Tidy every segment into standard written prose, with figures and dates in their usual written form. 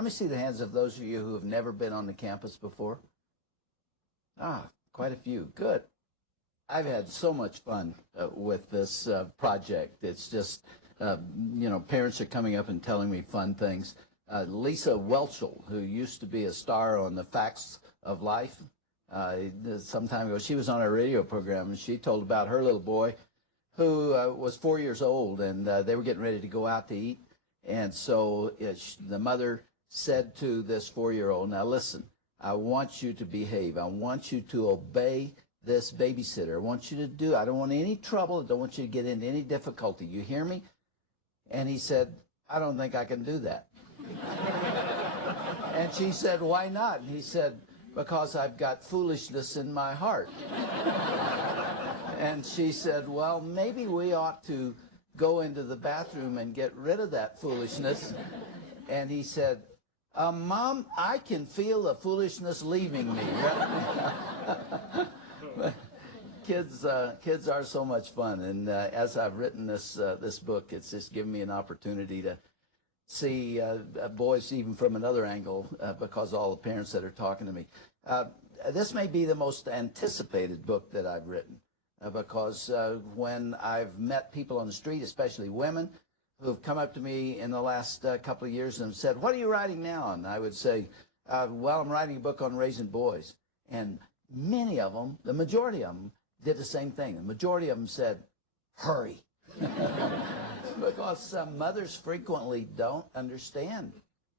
Let me see the hands of those of you who have never been on the campus before. Ah, quite a few. Good. I've had so much fun with this project. It's just, parents are coming up and telling me fun things. Lisa Welchel, who used to be a star on the Facts of Life some time ago, she was on our radio program, and she told about her little boy who was 4 years old, and they were getting ready to go out to eat. And so the mother said to this 4-year-old, now listen, I want you to behave. I want you to obey this babysitter. I want you to do, I don't want any trouble. I don't want you to get into any difficulty. You hear me? And he said, I don't think I can do that. And she said, why not? And he said, because I've got foolishness in my heart. And she said, well, maybe we ought to go into the bathroom and get rid of that foolishness. And he said, Mom, I can feel the foolishness leaving me. Kids are so much fun, and as I've written this book, it's just given me an opportunity to see boys even from another angle because of all the parents that are talking to me. This may be the most anticipated book that I've written because when I've met people on the street, especially women, who have come up to me in the last couple of years and said, what are you writing now? And I would say, well, I'm writing a book on raising boys. And many of them, the majority of them, did the same thing. The majority of them said, hurry. Because mothers frequently don't understand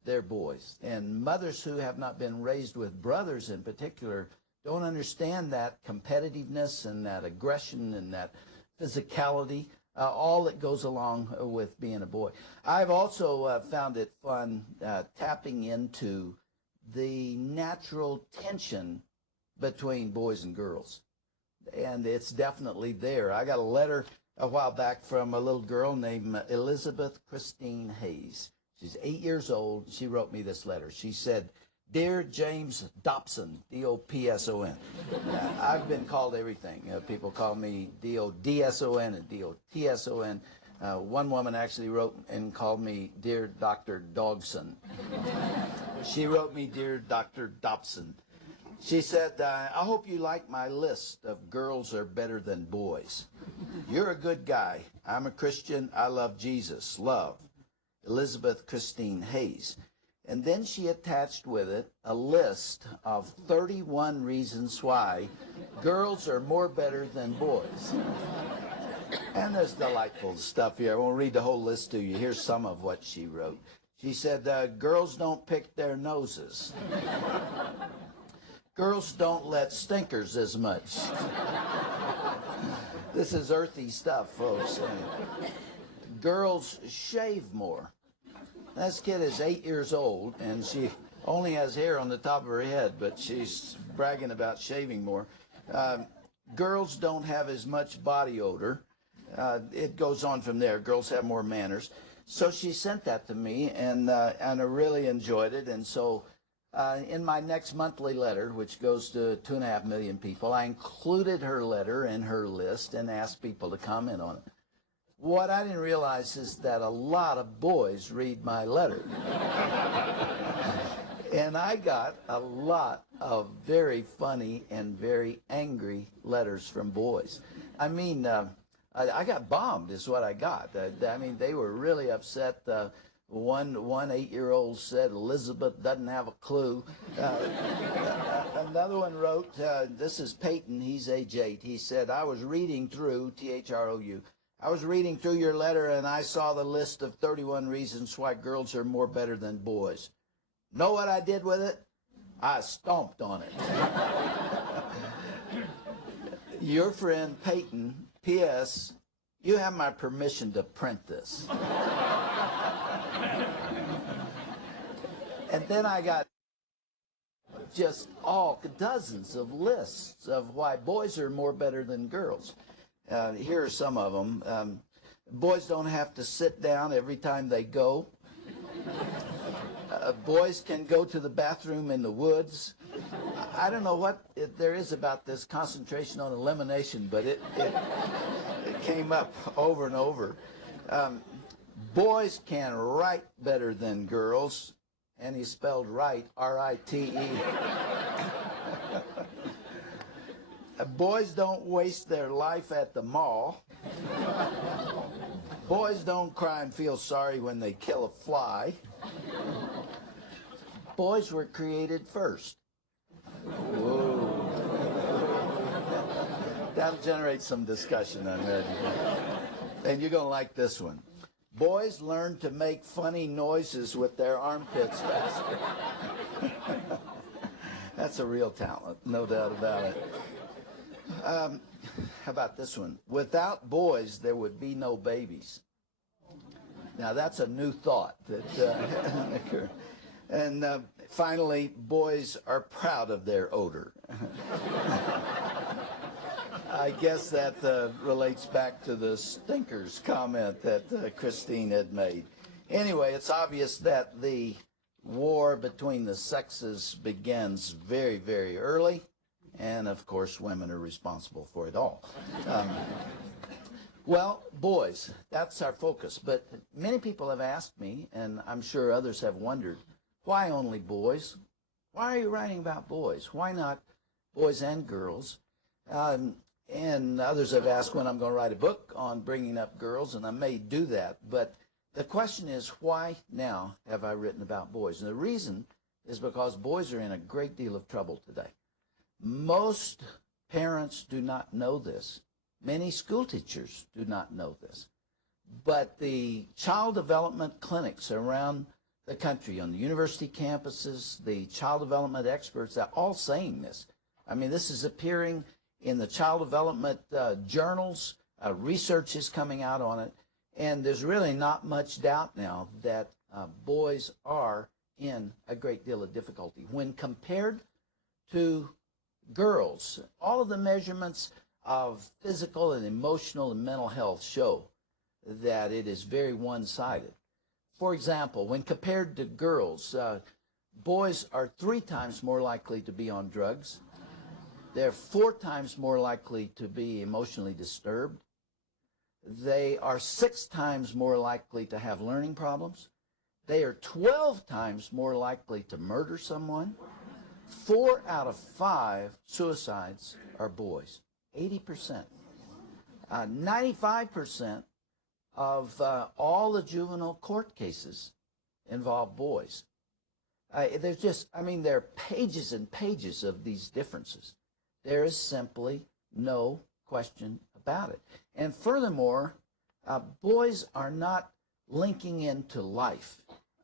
their boys. And mothers who have not been raised with brothers in particular don't understand that competitiveness and that aggression and that physicality, all that goes along with being a boy. I've also found it fun tapping into the natural tension between boys and girls. And it's definitely there. I got a letter a while back from a little girl named Elizabeth Christine Hayes. She's 8 years old. She wrote me this letter. She said, Dear James Dobson, D-O-P-S-O-N. I've been called everything. People call me D-O-D-S-O-N and D-O-T-S-O-N. One woman actually wrote and called me Dear Dr. Dogson. She wrote me Dear Dr. Dobson. She said, I hope you like my list of girls are better than boys. You're a good guy. I'm a Christian. I love Jesus. Love. Elizabeth Christine Hayes. And then she attached with it a list of 31 reasons why girls are more better than boys. And there's delightful stuff here. I won't read the whole list to you. Here's some of what she wrote. She said, girls don't pick their noses. Girls don't let stinkers as much. This is earthy stuff, folks. Girls shave more. This kid is 8 years old, and she only has hair on the top of her head, but she's bragging about shaving more. Girls don't have as much body odor. It goes on from there. Girls have more manners. So she sent that to me, and I really enjoyed it. And so in my next monthly letter, which goes to 2.5 million people, I included her letter in her list and asked people to comment on it. What I didn't realize is that a lot of boys read my letter. And I got a lot of very funny and very angry letters from boys. I mean, I got bombed is what I got. I mean, they were really upset. One 8-year-old said Elizabeth doesn't have a clue. Another one wrote, this is Peyton, he's age 8. He said, I was reading through, T-H-R-O-U, I was reading through your letter and I saw the list of 31 reasons why girls are more better than boys. Know what I did with it? I stomped on it. Your friend Peyton, P.S., you have my permission to print this. And then I got just dozens of lists of why boys are more better than girls. Here are some of them. Boys don't have to sit down every time they go. Boys can go to the bathroom in the woods. I don't know what there is about this concentration on elimination, but it came up over and over. Boys can write better than girls, and he's spelled right, R-I-T-E. Boys don't waste their life at the mall. Boys don't cry and feel sorry when they kill a fly. Boys were created first. Whoa. That'll generate some discussion, I'm ready. And you're going to like this one. Boys learn to make funny noises with their armpits faster. That's a real talent, no doubt about it. How about this one? Without boys, there would be no babies. Now, that's a new thought that occurred. And finally, boys are proud of their odor. I guess that relates back to the stinkers comment that Christine had made. Anyway, it's obvious that the war between the sexes begins very, very early. And, of course, women are responsible for it all. Well, boys, that's our focus. But many people have asked me, and I'm sure others have wondered, why only boys? Why are you writing about boys? Why not boys and girls? And others have asked when I'm going to write a book on bringing up girls, and I may do that. But the question is, why now have I written about boys? And the reason is because boys are in a great deal of trouble today. Most parents do not know this. Many school teachers do not know this. But the child development clinics around the country, on the university campuses, the child development experts, are all saying this. I mean, this is appearing in the child development journals. Research is coming out on it. And there's really not much doubt now that boys are in a great deal of difficulty. When compared to girls, all of the measurements of physical and emotional and mental health show that it is very one-sided. For example, when compared to girls, boys are 3 times more likely to be on drugs. They're 4 times more likely to be emotionally disturbed. They are 6 times more likely to have learning problems. They are 12 times more likely to murder someone. 4 out of 5 suicides are boys, 80%. 95% of all the juvenile court cases involve boys. There's just, I mean, there are pages and pages of these differences. There is simply no question about it. And furthermore, boys are not linking into life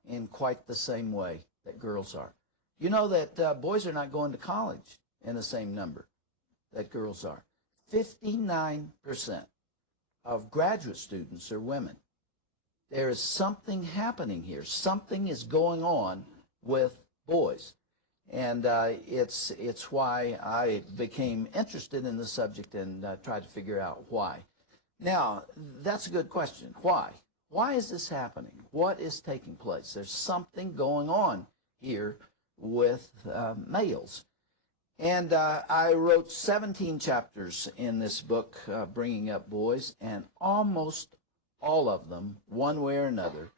in quite the same way that girls are. You know that boys are not going to college in the same number that girls are. 59% of graduate students are women. There is something happening here. Something is going on with boys. And it's why I became interested in the subject and tried to figure out why. Now, that's a good question. Why? Why is this happening? What is taking place? There's something going on here with males. And I wrote 17 chapters in this book, Bringing Up Boys, and almost all of them, one way or another,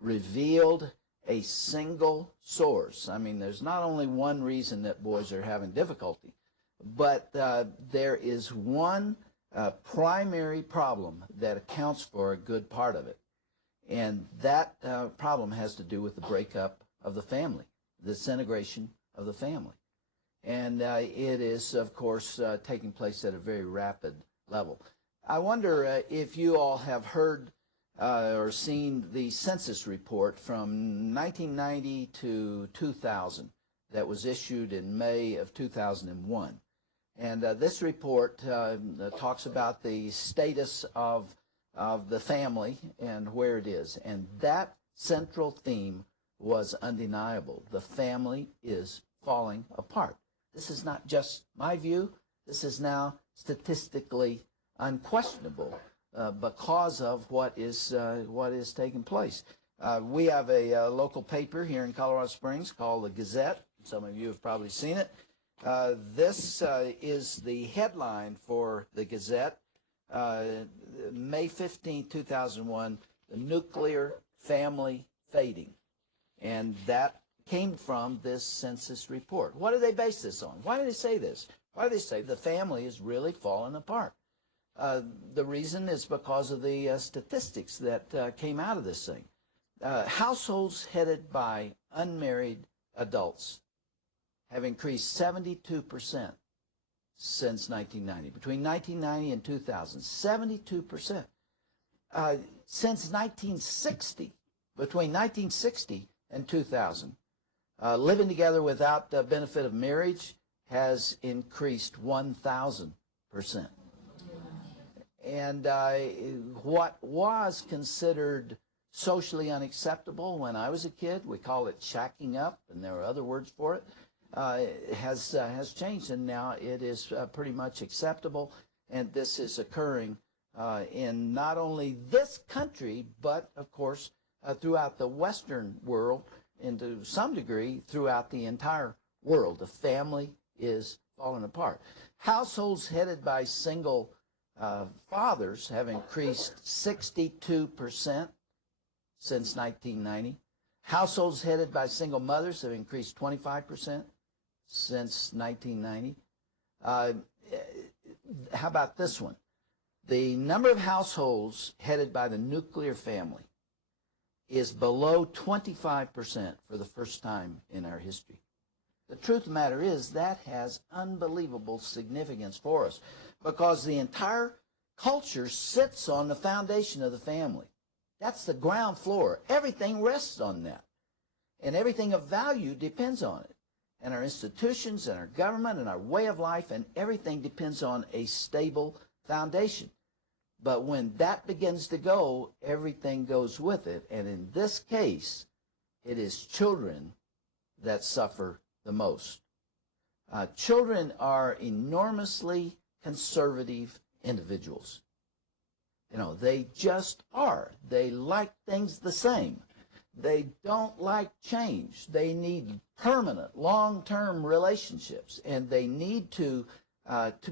revealed a single source. I mean, there's not only one reason that boys are having difficulty, but there is one primary problem that accounts for a good part of it. And that problem has to do with the breakup of the family, the disintegration of the family. And it is, of course, taking place at a very rapid level. I wonder if you all have heard or seen the census report from 1990 to 2000 that was issued in May of 2001. And this report talks about the status of the family and where it is. And that central theme was undeniable. The family is falling apart. This is not just my view. This is now statistically unquestionable because of what is taking place. We have a local paper here in Colorado Springs called the Gazette. Some of you have probably seen it. This is the headline for the Gazette, May 15, 2001, The Nuclear Family Fading. And that came from this census report. What do they base this on? Why do they say this? Why do they say the family is really falling apart? The reason is because of the statistics that came out of this thing. Households headed by unmarried adults have increased 72% since 1990. Between 1990 and 2000, 72%. Since 1960, between 1960 and 2000, living together without the benefit of marriage has increased 1,000%. And what was considered socially unacceptable when I was a kid, we call it shacking up, and there are other words for it, has changed, and now it is pretty much acceptable, and this is occurring in not only this country, but, of course, throughout the Western world, and to some degree throughout the entire world. The family is falling apart. Households headed by single fathers have increased 62% since 1990. Households headed by single mothers have increased 25% since 1990. How about this one? The number of households headed by the nuclear family is below 25% for the first time in our history. The truth of the matter is that has unbelievable significance for us, because the entire culture sits on the foundation of the family. That's the ground floor. Everything rests on that. And everything of value depends on it. And our institutions and our government and our way of life and everything depends on a stable foundation. But when that begins to go, everything goes with it. And in this case, it is children that suffer the most. Children are enormously conservative individuals. You know, they just are. They like things the same. They don't like change. They need permanent, long-term relationships, and they need to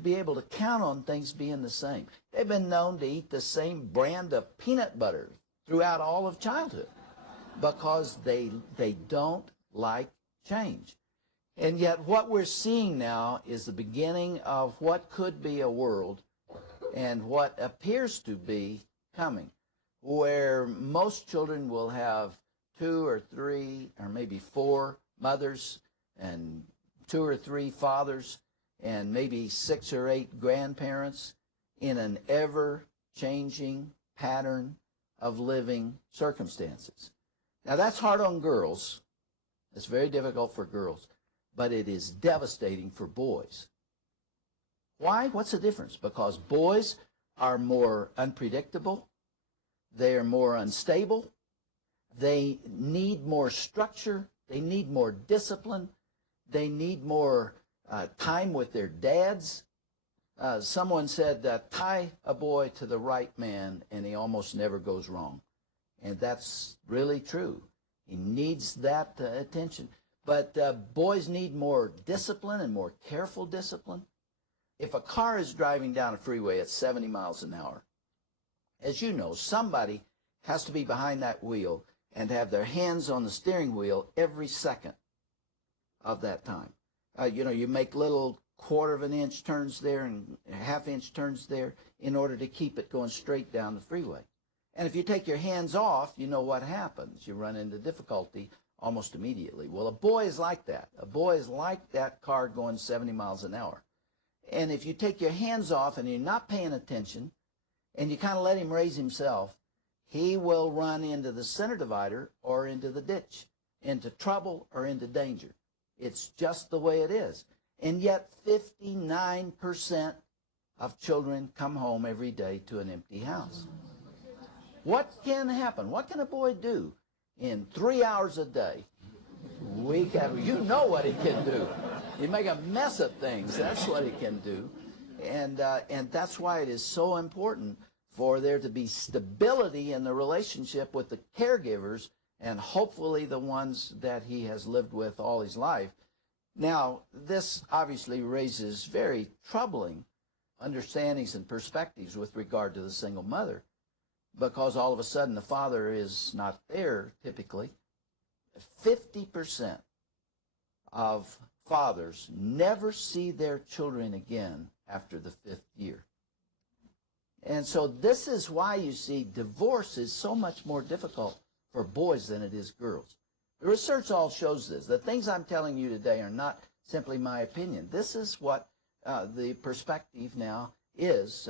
be able to count on things being the same. They've been known to eat the same brand of peanut butter throughout all of childhood because they don't like change. And yet what we're seeing now is the beginning of what could be a world and what appears to be coming, where most children will have 2 or 3 or maybe 4 mothers and 2 or 3 fathers and maybe 6 or 8 grandparents in an ever-changing pattern of living circumstances. Now, that's hard on girls. It's very difficult for girls, but it is devastating for boys. Why? What's the difference? Because boys are more unpredictable. They are more unstable. They need more structure. They need more discipline. They need more time with their dads. Someone said, tie a boy to the right man and he almost never goes wrong. And that's really true. He needs that attention. But boys need more discipline and more careful discipline. If a car is driving down a freeway at 70 miles an hour, as you know, somebody has to be behind that wheel and have their hands on the steering wheel every second of that time. You know, you make little 1/4 of an inch turns there and 1/2 inch turns there in order to keep it going straight down the freeway. And if you take your hands off, you know what happens. You run into difficulty almost immediately. Well, a boy is like that. A boy is like that car going 70 miles an hour. And if you take your hands off and you're not paying attention and you kind of let him raise himself, he will run into the center divider or into the ditch, into trouble or into danger. It's just the way it is. And yet 59% of children come home every day to an empty house. What can happen? What can a boy do in 3 hours a day? You know what he can do. He make a mess of things. That's what he can do. And that's why it is so important for there to be stability in the relationship with the caregivers and hopefully the ones that he has lived with all his life. Now, this obviously raises very troubling understandings and perspectives with regard to the single mother, because all of a sudden the father is not there typically, 50% of fathers never see their children again after the 5th year. And so this is why you see divorce is so much more difficult for boys than it is girls. The research all shows this. The things I'm telling you today are not simply my opinion. This is what the perspective now is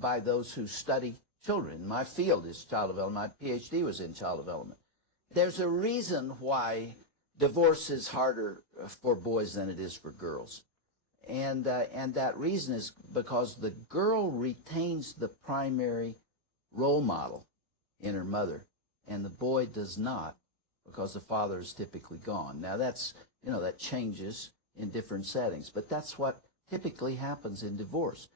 by those who study children. My field is child development. My PhD was in child development. There's a reason why divorce is harder for boys than it is for girls. And that reason is because the girl retains the primary role model in her mother, and the boy does not, because the father is typically gone. Now that's, that changes in different settings, but that's what typically happens in divorce.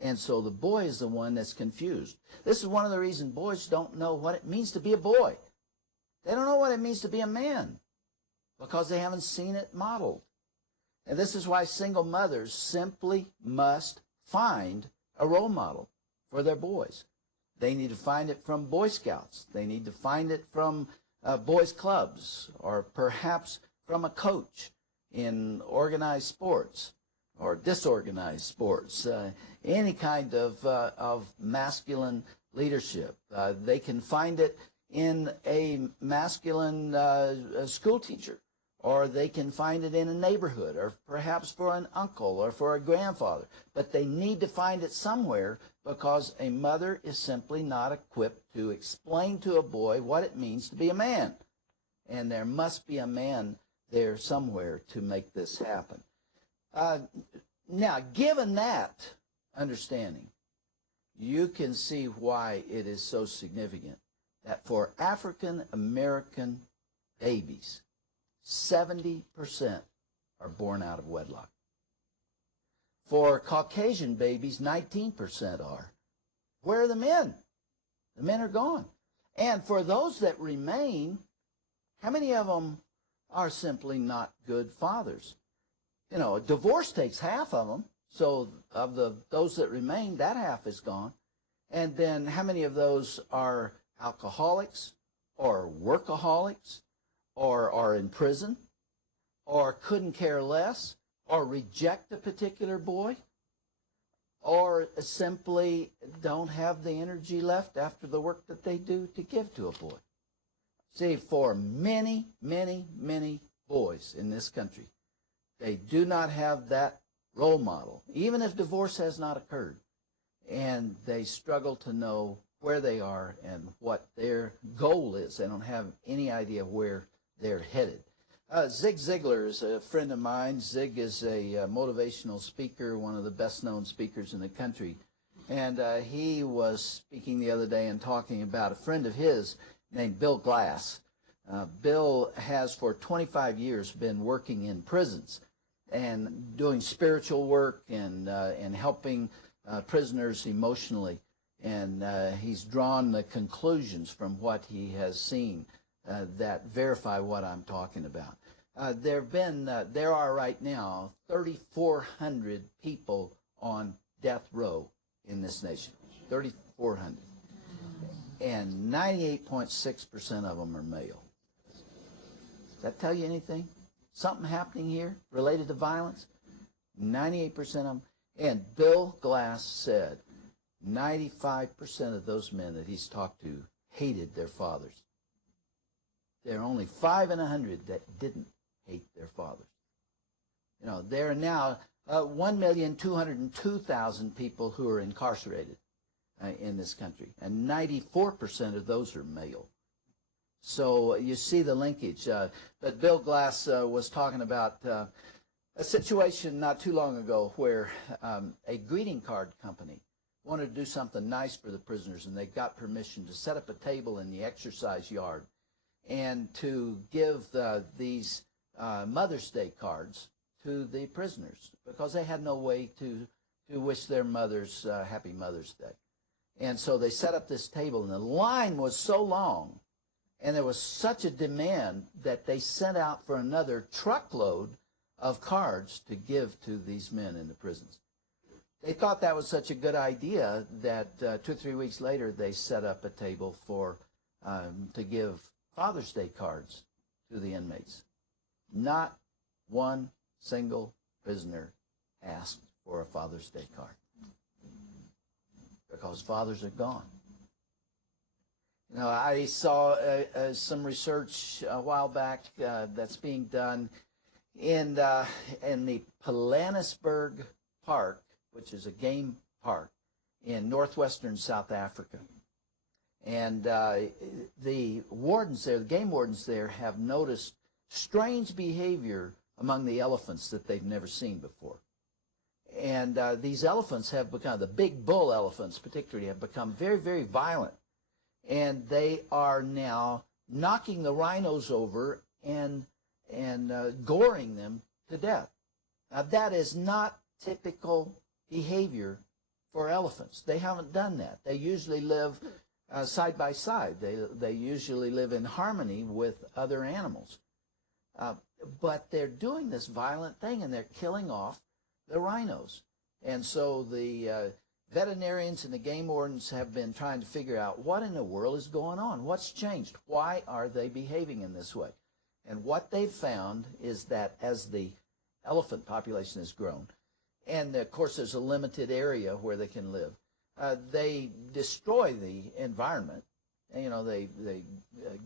And so the boy is the one that's confused. This is one of the reasons boys don't know what it means to be a boy. They don't know what it means to be a man because they haven't seen it modeled. And this is why single mothers simply must find a role model for their boys. They need to find it from Boy Scouts. They need to find it from boys' clubs, or perhaps from a coach in organized sports or disorganized sports, any kind of masculine leadership. They can find it in a masculine school teacher, or they can find it in a neighborhood, or perhaps for an uncle or for a grandfather. But they need to find it somewhere, because a mother is simply not equipped to explain to a boy what it means to be a man. And there must be a man there somewhere to make this happen. Now, given that understanding, you can see why it is so significant that for African American babies, 70% are born out of wedlock. For Caucasian babies, 19% are. Where are the men? The men are gone. And for those that remain, how many of them are simply not good fathers? A divorce takes half of them. So of those that remain, that half is gone. And then how many of those are alcoholics or workaholics, or are in prison, or couldn't care less, or reject a particular boy, or simply don't have the energy left after the work that they do to give to a boy? See, for many, many, many boys in this country, they do not have that role model, even if divorce has not occurred, and they struggle to know where they are and what their goal is. They don't have any idea where they're headed. Zig Ziglar is a friend of mine. Zig is a motivational speaker, one of the best-known speakers in the country. And he was speaking the other day and talking about a friend of his named Bill Glass. Bill has for 25 years been working in prisons and doing spiritual work and helping prisoners emotionally. And he's drawn the conclusions from what he has seen that verify what I'm talking about. There are right now 3,400 people on death row in this nation. 3,400. And 98.6% of them are male. Does that tell you anything? Something happening here related to violence? 98% of them. And Bill Glass said 95% of those men that he's talked to hated their fathers. There are only 5 in 100 that didn't hate their fathers. There are now 1,202,000 people who are incarcerated in this country, and 94% of those are male. So you see the linkage. But Bill Glass was talking about a situation not too long ago where a greeting card company wanted to do something nice for the prisoners, and they got permission to set up a table in the exercise yard and to give these Mother's Day cards to the prisoners, because they had no way to wish their mothers Happy Mother's Day. And so they set up this table, and the line was so long, and there was such a demand that they sent out for another truckload of cards to give to these men in the prisons. They thought that was such a good idea that 2 or 3 weeks later they set up a table to give Father's Day cards to the inmates. Not one single prisoner asked for a Father's Day card because fathers are gone. You know, I saw some research a while back that's being done in the Pilanesberg Park, which is a game park in northwestern South Africa. And the wardens there, the game wardens there, have noticed strange behavior among the elephants that they've never seen before. And these elephants have become, the big bull elephants particularly, have become very, very violent. And they are now knocking the rhinos over and goring them to death. Now, that is not typical behavior for elephants. They haven't done that. They usually live side by side. They usually live in harmony with other animals. But they're doing this violent thing, and they're killing off the rhinos. And so the veterinarians and the game wardens have been trying to figure out what in the world is going on. What's changed? Why are they behaving in this way? And what they've found is that as the elephant population has grown, and of course there's a limited area where they can live, they destroy the environment. You know, they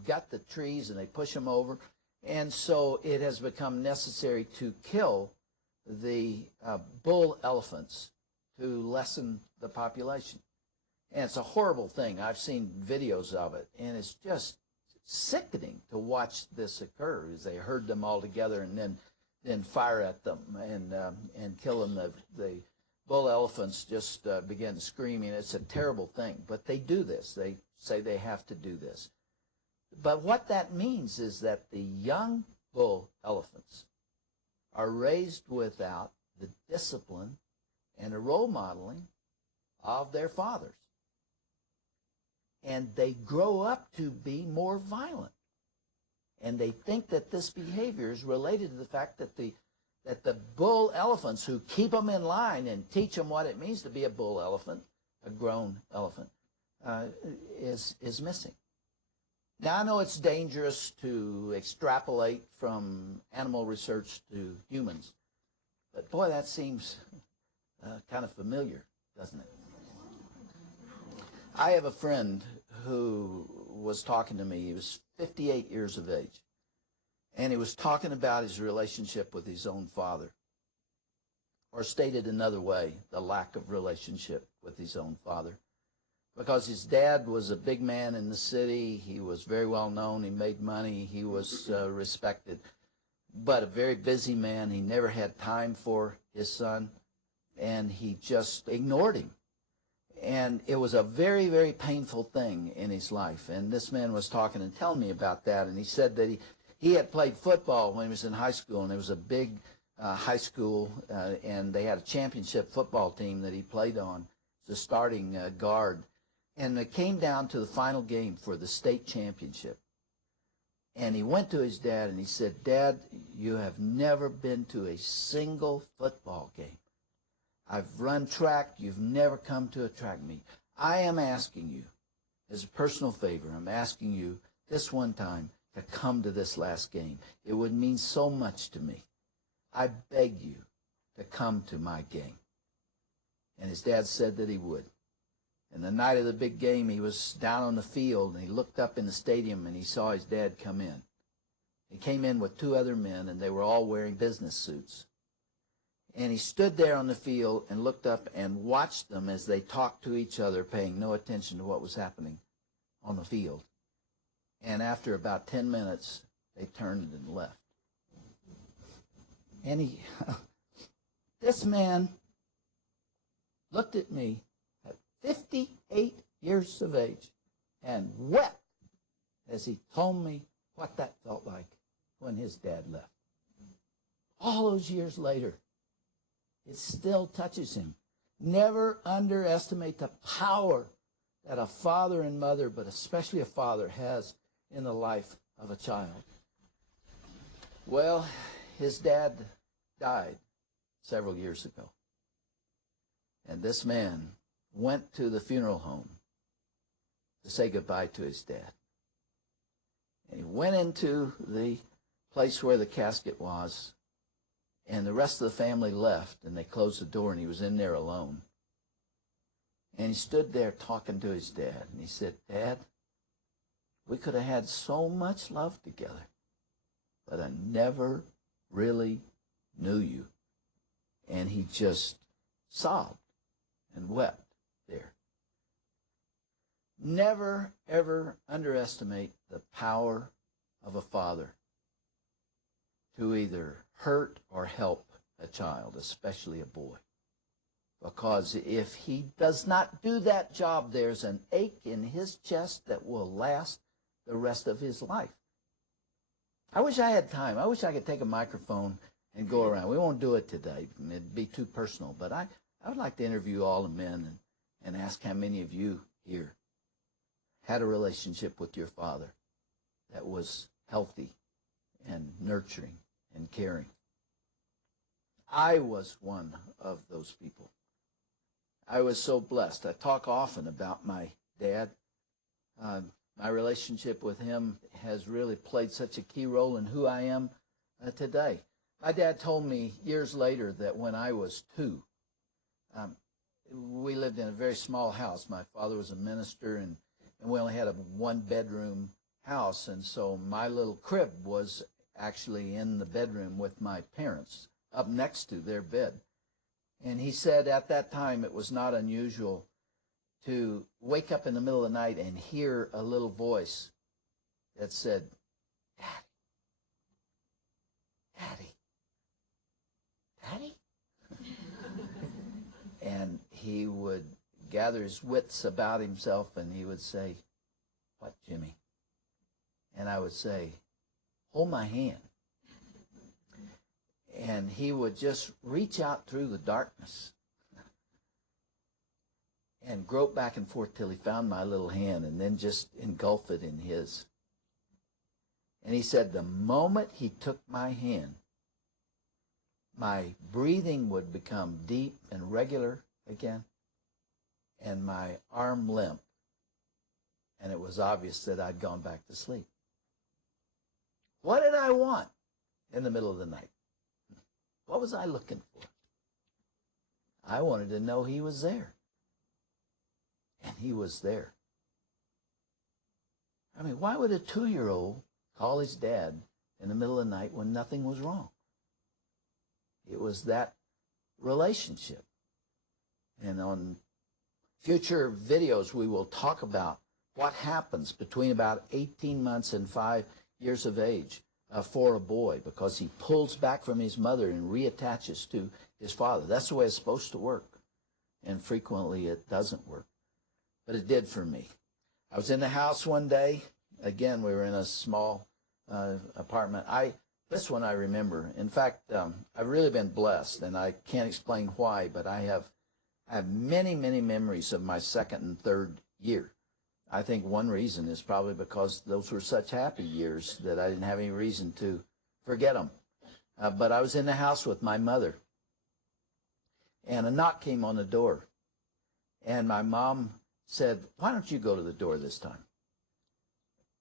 gut the trees and they push them over. And so it has become necessary to kill the bull elephants to lessen the population. And it's a horrible thing. I've seen videos of it, and it's just sickening to watch this occur as they herd them all together and then fire at them and kill them. The bull elephants just begin screaming. It's a terrible thing. But they do this. They say they have to do this. But what that means is that the young bull elephants are raised without the discipline and a role modeling of their fathers. And they grow up to be more violent. And they think that this behavior is related to the fact that the bull elephants who keep them in line and teach them what it means to be a bull elephant, a grown elephant, is missing. Now, I know it's dangerous to extrapolate from animal research to humans, but boy, that seems kind of familiar, doesn't it? I have a friend who was talking to me. He was 58 years of age, and he was talking about his relationship with his own father, or stated another way, the lack of relationship with his own father. Because his dad was a big man in the city. He was very well known. He made money. He was respected, but a very busy man. He never had time for his son, and he just ignored him. And it was a very, very painful thing in his life. And this man was talking and telling me about that. And he said that he had played football when he was in high school, and it was a big high school, and they had a championship football team that he played on, the starting guard. And it came down to the final game for the state championship. And he went to his dad and he said, "Dad, you have never been to a single football game. I've run track. You've never come to a track meet. I am asking you, as a personal favor, I'm asking you this one time to come to this last game. It would mean so much to me. I beg you to come to my game." And his dad said that he would. And the night of the big game, he was down on the field, and he looked up in the stadium, and he saw his dad come in. He came in with two other men, and they were all wearing business suits. And he stood there on the field and looked up and watched them as they talked to each other, paying no attention to what was happening on the field. And after about 10 minutes, they turned and left. And this man looked at me at 58 years of age and wept as he told me what that felt like when his dad left. All those years later, it still touches him. Never underestimate the power that a father and mother, but especially a father, has in the life of a child. Well, his dad died several years ago. And this man went to the funeral home to say goodbye to his dad. And he went into the place where the casket was, and the rest of the family left, and they closed the door, and he was in there alone. And he stood there talking to his dad, and he said, "Dad, we could have had so much love together, but I never really knew you." And he just sobbed and wept there. Never, ever underestimate the power of a father to either hurt or help a child, especially a boy. Because if he does not do that job, there's an ache in his chest that will last the rest of his life. I wish I had time. I wish I could take a microphone and go around. We won't do it today. It'd be too personal. But I would like to interview all the men and ask how many of you here had a relationship with your father that was healthy and nurturing and caring. I was one of those people. I was so blessed. I talk often about my dad. My relationship with him has really played such a key role in who I am today. My dad told me years later that when I was 2, we lived in a very small house. My father was a minister, and we only had a 1-bedroom house, and so my little crib was actually in the bedroom with my parents, up next to their bed. And he said at that time it was not unusual to wake up in the middle of the night and hear a little voice that said, "Daddy, Daddy, Daddy?" And he would gather his wits about himself and he would say, "What, Jimmy?" And I would say, "Hold my hand." And he would just reach out through the darkness and grope back and forth till he found my little hand and then just engulf it in his. And he said the moment he took my hand, my breathing would become deep and regular again, and my arm limp, and it was obvious that I'd gone back to sleep. What did I want in the middle of the night? What was I looking for? I wanted to know he was there. And he was there. I mean, why would a 2-year-old call his dad in the middle of the night when nothing was wrong? It was that relationship. And on future videos, we will talk about what happens between about 18 months and 5 years of age for a boy, because he pulls back from his mother and reattaches to his father. That's the way it's supposed to work. And frequently it doesn't work. But it did for me. I was in the house one day. Again, we were in a small apartment. This one I remember. In fact, I've really been blessed, and I can't explain why, but I have many, many memories of my second and third year. I think one reason is probably because those were such happy years that I didn't have any reason to forget them. But I was in the house with my mother, and a knock came on the door. And my mom said, "Why don't you go to the door this time?"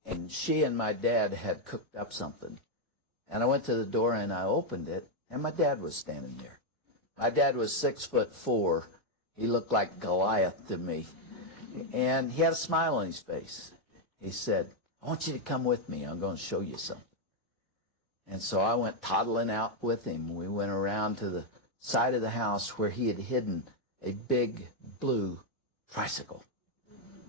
And she and my dad had cooked up something. And I went to the door and I opened it, and my dad was standing there. My dad was 6'4". He looked like Goliath to me. And he had a smile on his face. He said, "I want you to come with me. I'm going to show you something." And so I went toddling out with him. We went around to the side of the house where he had hidden a big blue tricycle.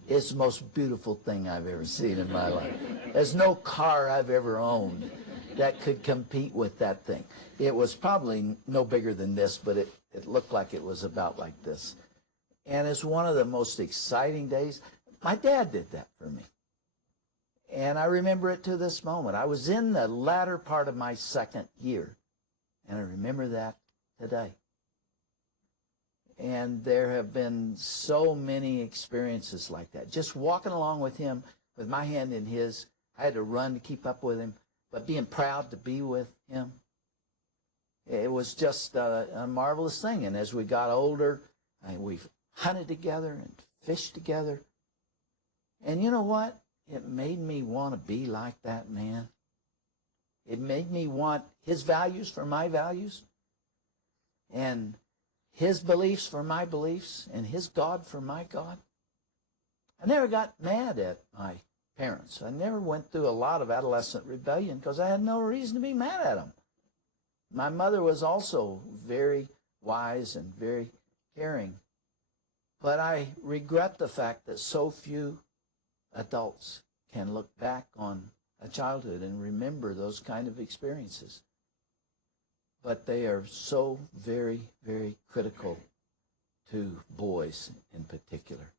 It's the most beautiful thing I've ever seen in my life. There's no car I've ever owned that could compete with that thing. It was probably no bigger than this, but it looked like it was about like this. And it's one of the most exciting days. My dad did that for me. And I remember it to this moment. I was in the latter part of my second year, and I remember that today. And there have been so many experiences like that. Just walking along with him, with my hand in his. I had to run to keep up with him, but being proud to be with him. It was just a marvelous thing. And as we got older, we've hunted together and fished together. And you know what? It made me want to be like that man. It made me want his values for my values, and his beliefs for my beliefs, and his God for my God. I never got mad at my parents. I never went through a lot of adolescent rebellion because I had no reason to be mad at them. My mother was also very wise and very caring. But I regret the fact that so few adults can look back on a childhood and remember those kind of experiences. But they are so very, very critical to boys in particular.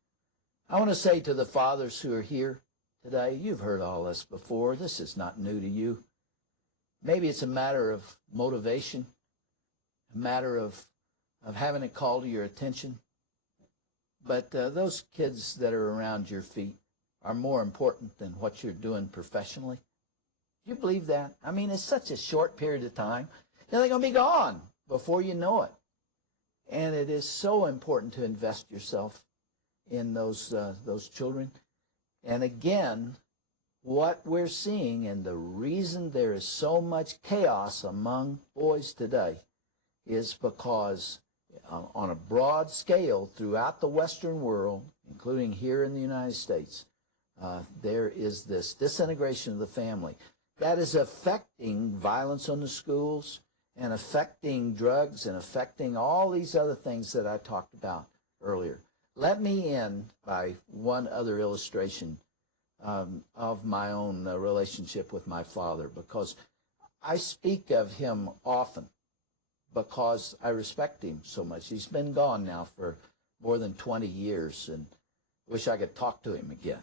I want to say to the fathers who are here today, you've heard all this before. This is not new to you. Maybe it's a matter of motivation, a matter of having it called to your attention. But those kids that are around your feet are more important than what you're doing professionally. Do you believe that? I mean, it's such a short period of time. They're going to be gone before you know it. And it is so important to invest yourself in those children. And again, what we're seeing and the reason there is so much chaos among boys today is because on a broad scale throughout the Western world, including here in the United States, there is this disintegration of the family that is affecting violence on the schools and affecting drugs and affecting all these other things that I talked about earlier. Let me end by one other illustration of my own relationship with my father, because I speak of him often because I respect him so much. He's been gone now for more than 20 years, and wish I could talk to him again.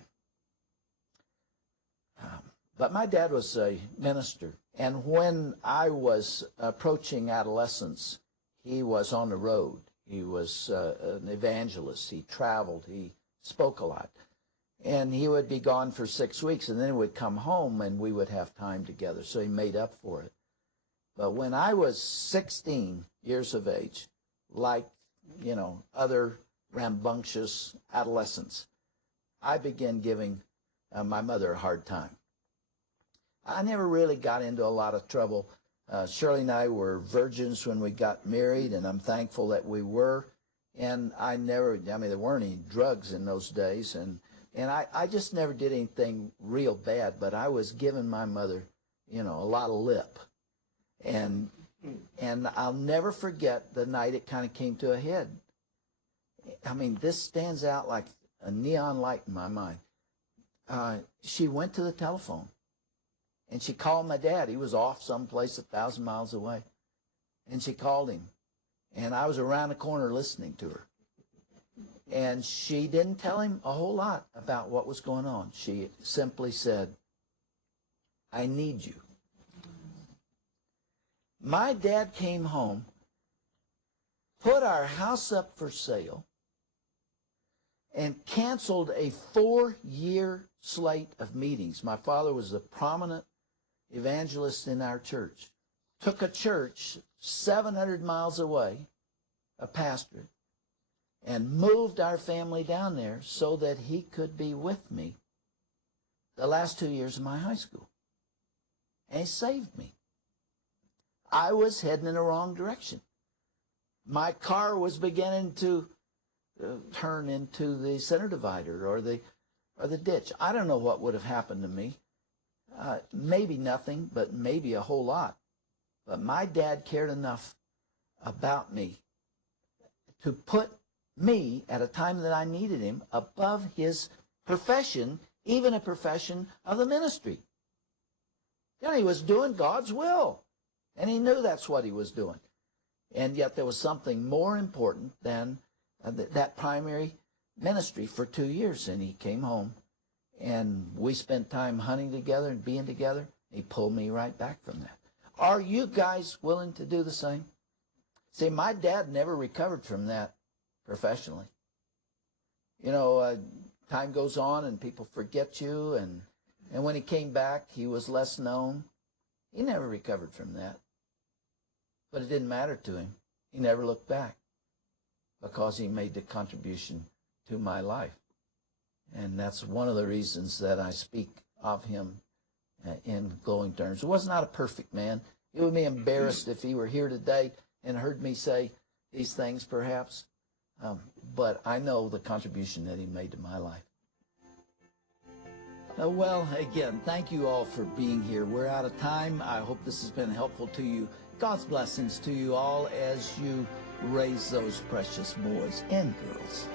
But my dad was a minister, and when I was approaching adolescence, he was on the road. He was an evangelist. He traveled. He spoke a lot. And he would be gone for 6 weeks, and then he would come home, and we would have time together. So he made up for it. But when I was 16 years of age, like, other rambunctious adolescents, I began giving my mother a hard time. I never really got into a lot of trouble. Shirley and I were virgins when we got married, and I'm thankful that we were. And there weren't any drugs in those days, and I just never did anything real bad, but I was giving my mother, a lot of lip. And I'll never forget the night it kind of came to a head. I mean, this stands out like a neon light in my mind. She went to the telephone, and she called my dad. He was off someplace 1,000 miles away. And she called him, and I was around the corner listening to her. And she didn't tell him a whole lot about what was going on. She simply said, "I need you." My dad came home, put our house up for sale, and canceled a 4-year slate of meetings. My father was a prominent evangelist in our church. Took a church 700 miles away, a pastor, and moved our family down there so that he could be with me the last 2 years of my high school. And he saved me. I was heading in the wrong direction. My car was beginning to turn into the center divider or the ditch. I don't know what would have happened to me. Maybe nothing, but maybe a whole lot. But my dad cared enough about me to put me at a time that I needed him above his profession, even a profession of the ministry. He was doing God's will, and he knew that's what he was doing. And yet there was something more important than that primary ministry for 2 years. And he came home, and we spent time hunting together and being together. He pulled me right back from that. Are you guys willing to do the same? See, my dad never recovered from that professionally. Time goes on and people forget you, and when he came back, he was less known. He never recovered from that. But it didn't matter to him. He never looked back because he made the contribution to my life. And that's one of the reasons that I speak of him in glowing terms. He was not a perfect man. He would be embarrassed if he were here today and heard me say these things, perhaps. But I know the contribution that he made to my life. Well, again, thank you all for being here. We're out of time. I hope this has been helpful to you. God's blessings to you all as you raise those precious boys and girls.